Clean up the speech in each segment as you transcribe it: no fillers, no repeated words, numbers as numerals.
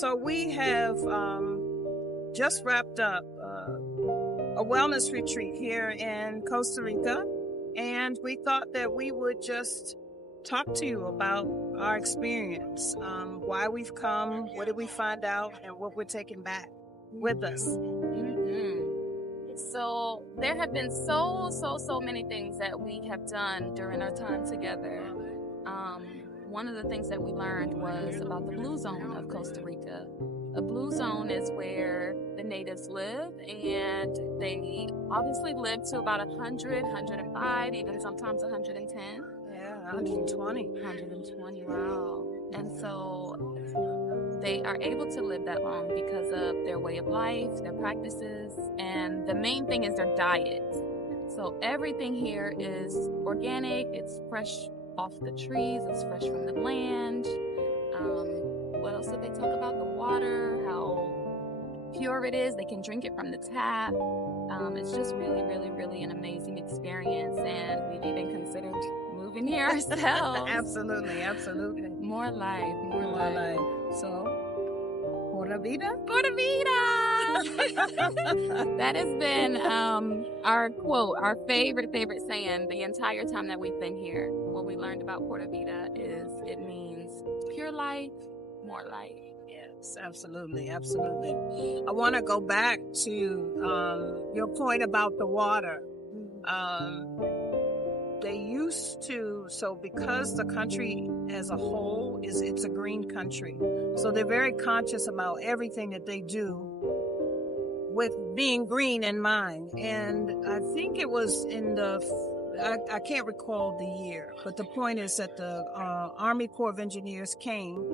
So we have just wrapped up a wellness retreat here in Costa Rica, and we thought that we would just talk to you about our experience, why we've come, what did we find out, and what we're taking back with us. So there have been so many things that we have done during our time together. One of the things that we learned was about the blue zone of Costa Rica. A blue zone is where the natives live, and they obviously live to about 100, 105, even sometimes 110. Yeah, 120. 120, wow. And so they are able to live that long because of their way of life, their practices, and the main thing is their diet. So everything here is organic, it's fresh off the trees, it's fresh from the land. What else did they talk about? The water, how pure it is. They can drink it from the tap. It's just really an amazing experience, and we've even considered moving here ourselves. Absolutely. More life. So, Pura Vida? Pura Vida! That has been our quote, our favorite saying the entire time that we've been here. What we learned about Pura Vida is it means pure life, more life. Yes, absolutely. I want to go back to your point about the water. They used to, so because the country as a whole it's a green country, so they're very conscious about everything that they do with being green in mind. And I think it was in I can't recall the year, but the point is that the Army Corps of Engineers came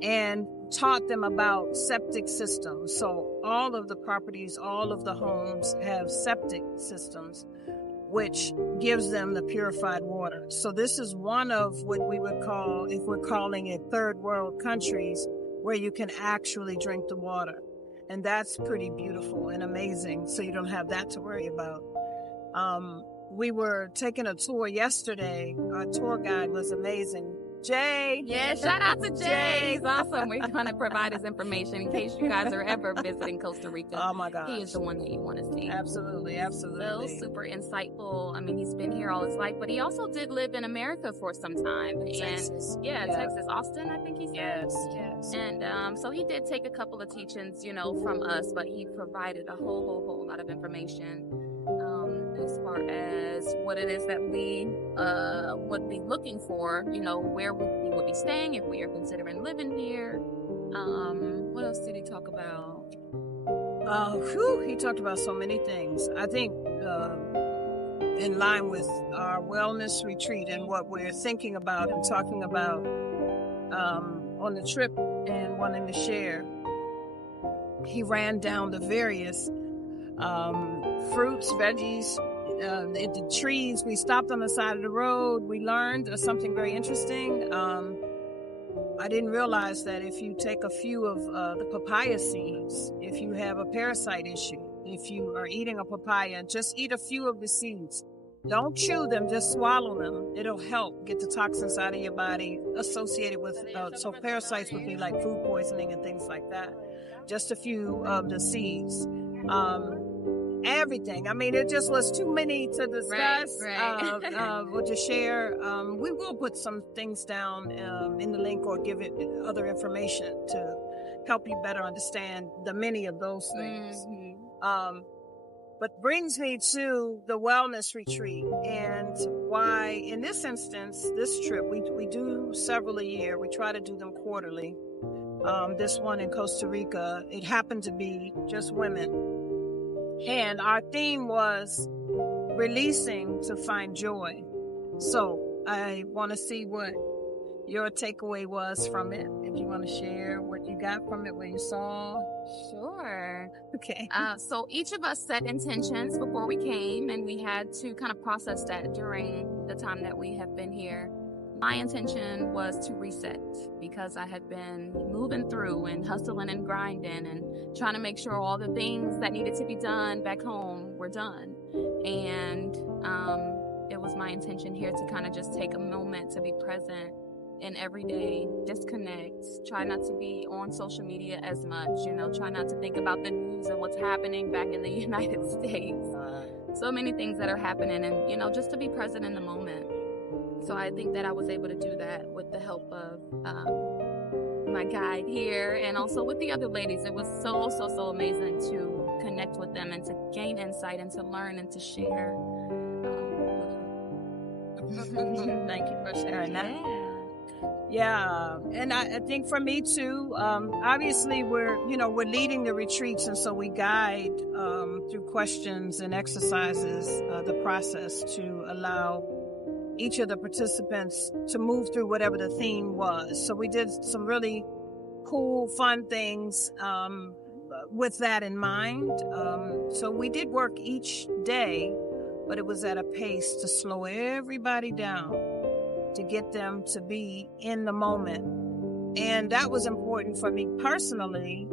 and taught them about septic systems. So all of the properties, all of the homes have septic systems, which gives them the purified water. So this is one of what we would call, if we're calling it third world countries, where you can actually drink the water. And that's pretty beautiful and amazing. So you don't have that to worry about. We were taking a tour yesterday. Our tour guide was amazing. Jay. Yeah, shout out to Jay. He's awesome. We're going to provide his information in case you guys are ever visiting Costa Rica. Oh my gosh. He is the one that you want to see. Absolutely. So super insightful. I mean, he's been here all his life, but he also did live in America for some time. Texas. Texas. Austin, I think he said. Yes. And so he did take a couple of teachings, from us, but he provided a whole lot of information. As far as what it is that we would be looking for, where we would be staying if we are considering living here. What else did he talk about? He talked about so many things. I think in line with our wellness retreat and what we're thinking about and talking about on the trip and wanting to share, he ran down the various fruits, veggies, the trees. We stopped on the side of the road. We learned something very interesting. I didn't realize that if you take a few of the papaya seeds, if you have a parasite issue, if you are eating a papaya, just eat a few of the seeds. Don't chew them, just swallow them. It'll help get the toxins out of your body associated with, so parasites would be like food poisoning and things like that. Just a few of the seeds. Everything. I mean, it just was too many to discuss. We'll just share. We will put some things down in the link or give it other information to help you better understand the many of those things. But brings me to the wellness retreat and why, in this instance, this trip, we do several a year. We try to do them quarterly. This one in Costa Rica, it happened to be just women. And our theme was releasing to find joy. So I want to see what your takeaway was from it. If you want to share what you got from it, what you saw. Sure. Okay. So each of us set intentions before we came, and we had to kind of process that during the time that we have been here. My intention was to reset because I had been moving through and hustling and grinding and trying to make sure all the things that needed to be done back home were done. And it was my intention here to kind of just take a moment to be present and every day disconnect, try not to be on social media as much, try not to think about the news and what's happening back in the United States. So many things that are happening, and, just to be present in the moment. So I think that I was able to do that with the help of my guide here and also with the other ladies. It was so amazing to connect with them and to gain insight and to learn and to share. Thank you for sharing that. Yeah, and I think for me too, obviously we're leading the retreats, and so we guide through questions and exercises the process to allow each of the participants to move through whatever the theme was. So we did some really cool, fun things with that in mind. So we did work each day, but it was at a pace to slow everybody down, to get them to be in the moment. And that was important for me personally,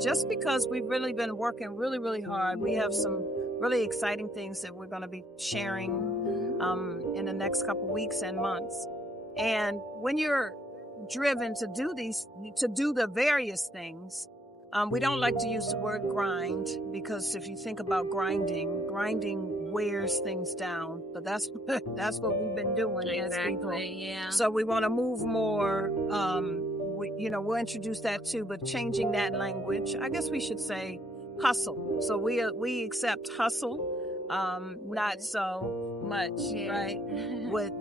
just because we've really been working really, really hard. We have some really exciting things that we're going to be sharing in the next couple weeks and months. And when you're driven to do the various things, we don't like to use the word grind, because if you think about grinding wears things down, but that's what we've been doing as people. Yeah. So we want to move more. We'll introduce that too, but changing that language, I guess we should say hustle. So we accept hustle, not so much, right? With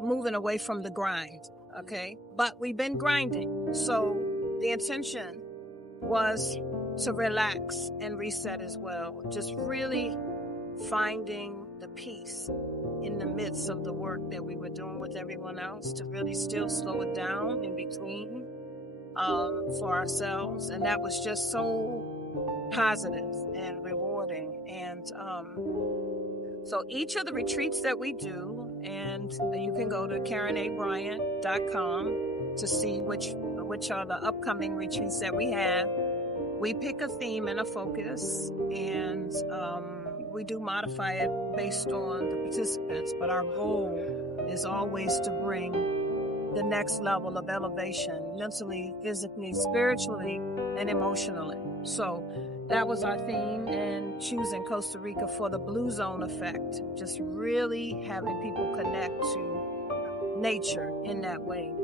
moving away from the grind, okay? But we've been grinding, so the intention was to relax and reset as well. Just really finding the peace in the midst of the work that we were doing with everyone else, to really still slow it down in between for ourselves. And that was just so positive and rewarding. And so each of the retreats that we do, and you can go to KorynNABryant.com to see which are the upcoming retreats that we have. We pick a theme and a focus, and we do modify it based on the participants, but our goal is always to bring the next level of elevation, mentally, physically, spiritually, and emotionally. So that was our theme, and choosing Costa Rica for the Blue Zone effect, just really having people connect to nature in that way.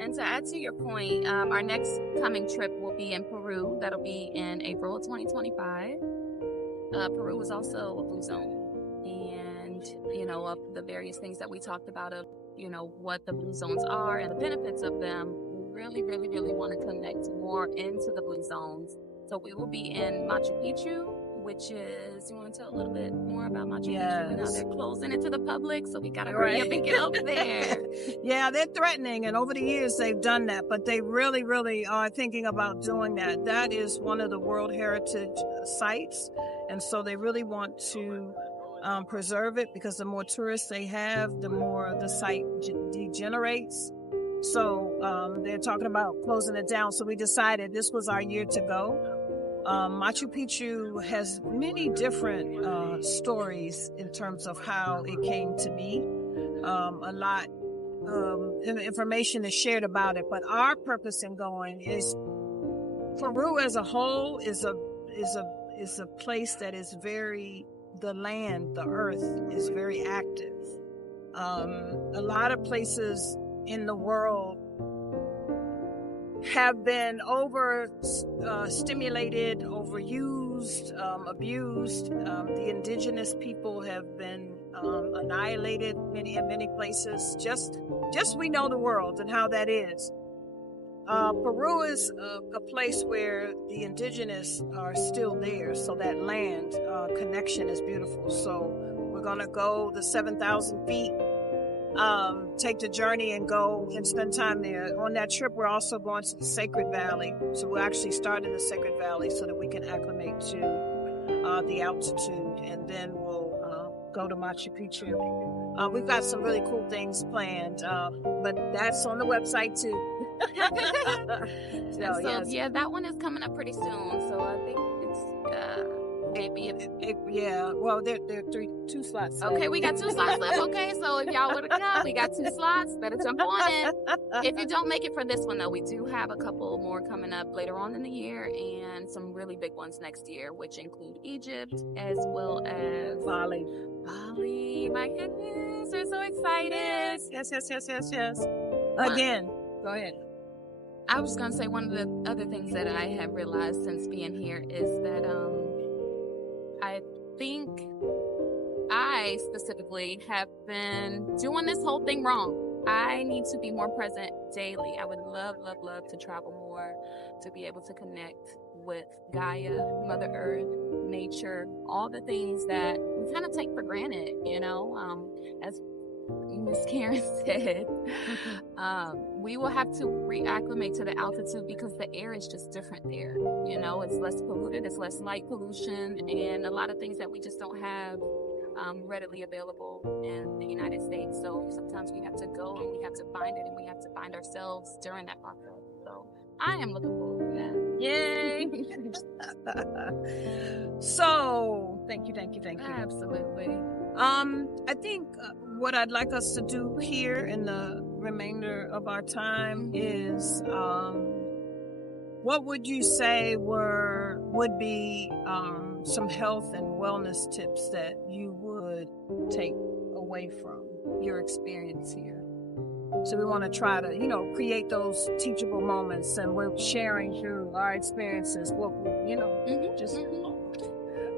And to add to your point, our next coming trip will be in Peru. That'll be in April of 2025. Peru is also a blue zone. And, of the various things that we talked about of, what the blue zones are and the benefits of them, we really, really, really want to connect more into the blue zones. So we will be in Machu Picchu, which is, you want to tell a little bit more about Machu Picchu? Now they're closing it to the public, so we got to hurry up and get over there. Yeah, they're threatening, and over the years they've done that, but they really, really are thinking about doing that. That is one of the World Heritage sites, and so they really want to preserve it, because the more tourists they have, the more the site degenerates. So they're talking about closing it down, so we decided this was our year to go. Machu Picchu has many different stories in terms of how it came to be. A lot of information is shared about it, but our purpose in going is Peru as a whole is a place that is the earth is very active. A lot of places in the world have been stimulated, overused, abused. The indigenous people have been annihilated in many places. Just we know the world and how that is. Peru is a place where the indigenous are still there, so that land connection is beautiful. So we're going to go the 7,000 feet. Take the journey and go and spend time there. On that trip, we're also going to the Sacred Valley. So we'll actually start in the Sacred Valley so that we can acclimate to the altitude, and then we'll go to Machu Picchu. We've got some really cool things planned, but that's on the website too. That one is coming up pretty soon. So I think Yeah, well, there are two slots left. Okay, we got 2 slots left. Okay, so if y'all want to come, we got 2 slots. Better jump on in. If you don't make it for this one, though, we do have a couple more coming up later on in the year and some really big ones next year, which include Egypt as well as Bali. My goodness, we're so excited. Yes. Again, go ahead. I was going to say one of the other things that I have realized since being here is that I think I specifically have been doing this whole thing wrong. I need to be more present daily. I would love to travel more, to be able to connect with Gaia, Mother Earth, nature, all the things that we kind of take for granted, as Miss Karen said, we will have to reacclimate to the altitude because the air is just different there. It's less polluted, it's less light pollution, and a lot of things that we just don't have readily available in the United States. So sometimes we have to go and we have to find it, and we have to find ourselves during that process. So I am looking forward to that. Yay! So thank you. Absolutely. I think what I'd like us to do here in the remainder of our time is, what would you say would be some health and wellness tips that you would take away from your experience here? So we want to try to, create those teachable moments, and we're sharing through our experiences what,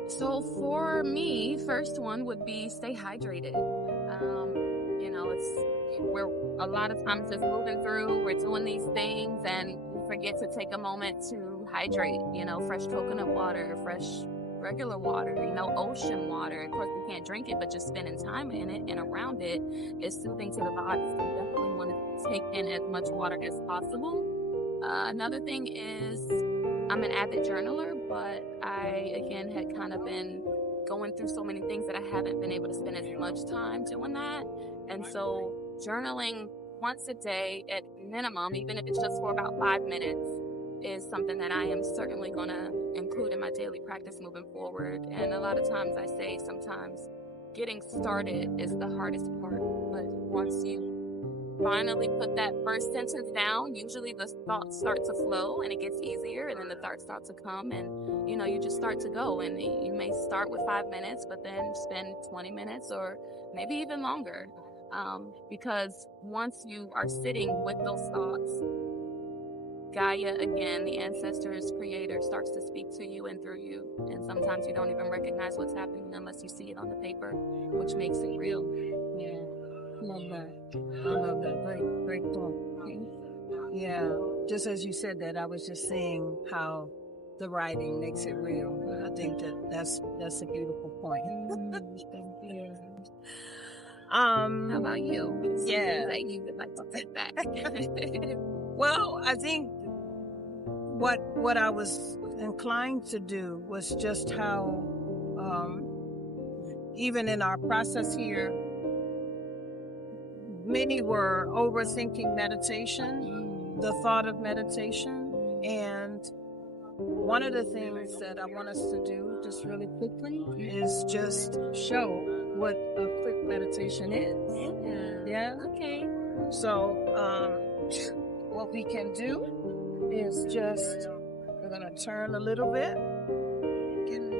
So for me, first one would be stay hydrated. We're a lot of times just moving through, we're doing these things and we forget to take a moment to hydrate, fresh coconut water, fresh regular water, ocean water. Of course, we can't drink it, but just spending time in it and around it is soothing to the body. So we definitely want to take in as much water as possible. Another thing is I'm an avid journaler, but I, again, had kind of been going through so many things that I haven't been able to spend as much time doing that. And so journaling once a day at minimum, even if it's just for about 5 minutes, is something that I am certainly going to include in my daily practice moving forward. And a lot of times I say sometimes getting started is the hardest part. But once you finally put that first sentence down, usually the thoughts start to flow and it gets easier, and then the thoughts start to come, and you just start to go. And you may start with 5 minutes, but then spend 20 minutes or maybe even longer, because once you are sitting with those thoughts, Gaia, again, the ancestors, creator, starts to speak to you and through you, and sometimes you don't even recognize what's happening unless you see it on the paper, which makes it real. Yeah. I love that. Great thought. Yeah. Just as you said that, I was just seeing how the writing makes it real. I think that's a beautiful point. How about you? Yeah. That you would like to take back? Well, I think what I was inclined to do was just how, even in our process here, many were overthinking meditation, the thought of meditation. And one of the things that I want us to do just really quickly is just show what a quick meditation is. Yeah. Okay. So, what we can do is we're going to turn a little bit,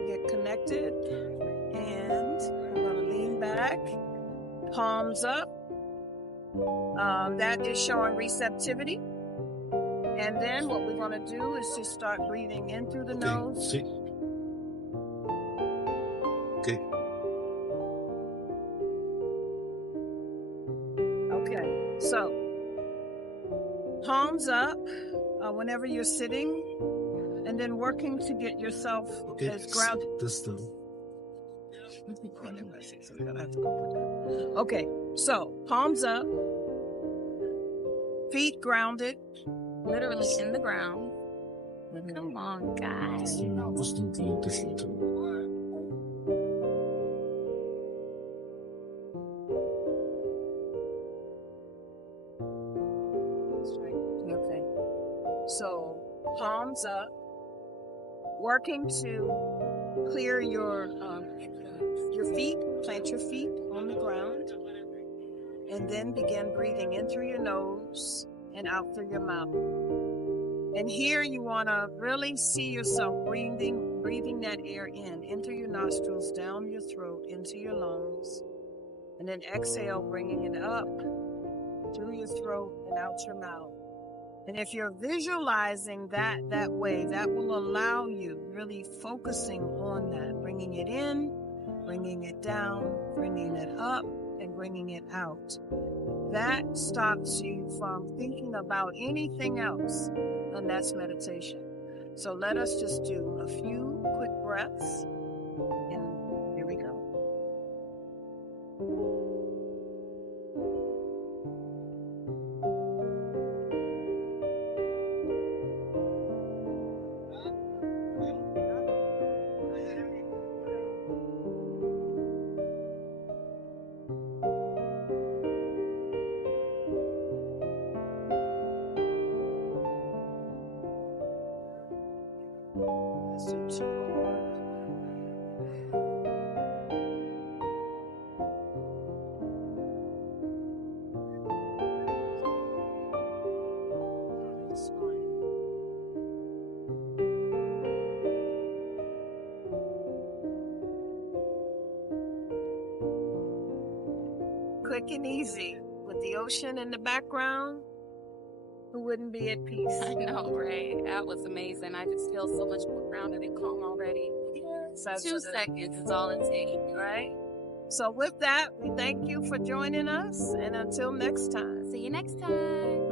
get connected, and we're going to lean back, palms up. That is showing receptivity. And then what we're going to do is just start breathing in through the nose. Okay. So, palms up whenever you're sitting, and then working to get yourself as grounded. Okay, so palms up, feet grounded, Literally in the ground. Come on, guys. Okay. So palms up, working to clear your feet, plant your feet on the ground, and then begin breathing in through your nose and out through your mouth. And here you want to really see yourself breathing that air in through your nostrils, down your throat, into your lungs. And then exhale, bringing it up through your throat and out your mouth. And if you're visualizing that way, that will allow you really focusing on that, bringing it in, bringing it down, bringing it up, and bringing it out. That stops you from thinking about anything else, and that's meditation. So let us just do a few quick breaths, and here we go. Quick and easy. With the ocean in the background, who wouldn't be at peace? I know, right? That was amazing. I just feel so much more grounded and calm already. Yes, 2 seconds is all it takes. Right? So with that, we thank you for joining us, and until next time. See you next time.